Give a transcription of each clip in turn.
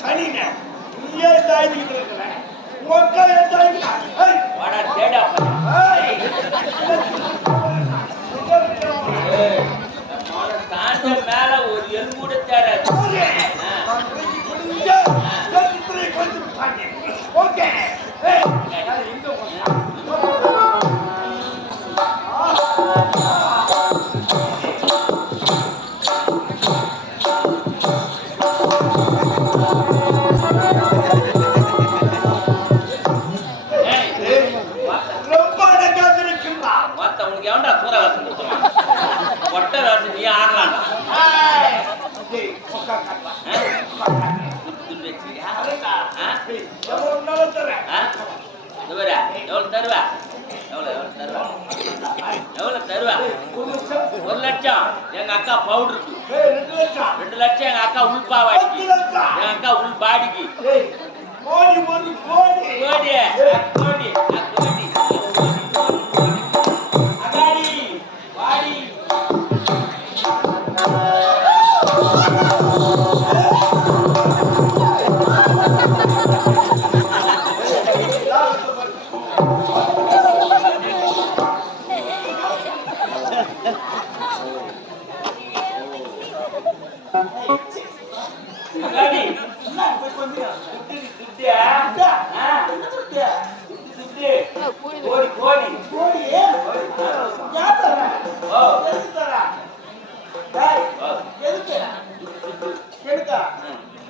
சனி தாய்க்கிட்டு இருக்க ஓகே எவ்வளவு தருவா? எவ்வளோ எவ்வளோ தருவா? எவ்வளோ தருவா? ஒரு லட்சம். எங்க அக்கா பவுடருக்கு ரெண்டு லட்சம் எங்க அக்கா உள் உள்பாவாடிக்கு எங்கள் அக்கா உள் பாடிக்கு. கோடி கோடி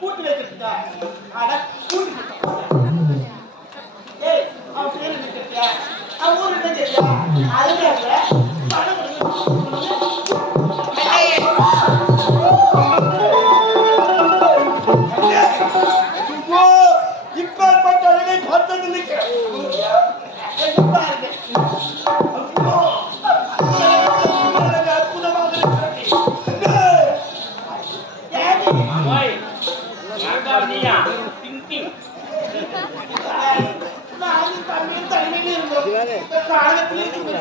கூட்டு வச்சிருக்கா. அட கூட்டு ஏய் அவன் தெரியா ஊர் என்ன தெரியா தனிமையில இருந்தோம் இந்த காலத்திலே என்னுடைய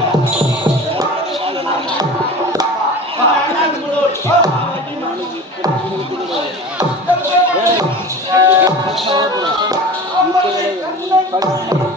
Bak.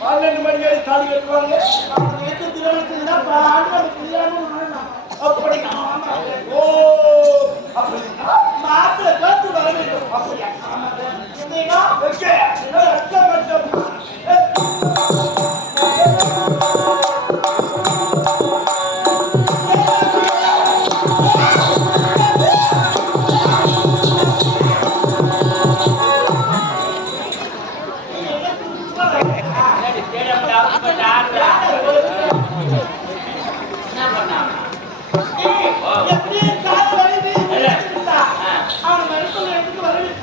பன்னெண்டு மணி வரை தாலி கட்டுவாங்க நேற்று திருமணத்துக்கு தான் பல ஆண்டு நம்ம கல்யாணம் அப்படி. ஓ அப்படின்னா மாத்து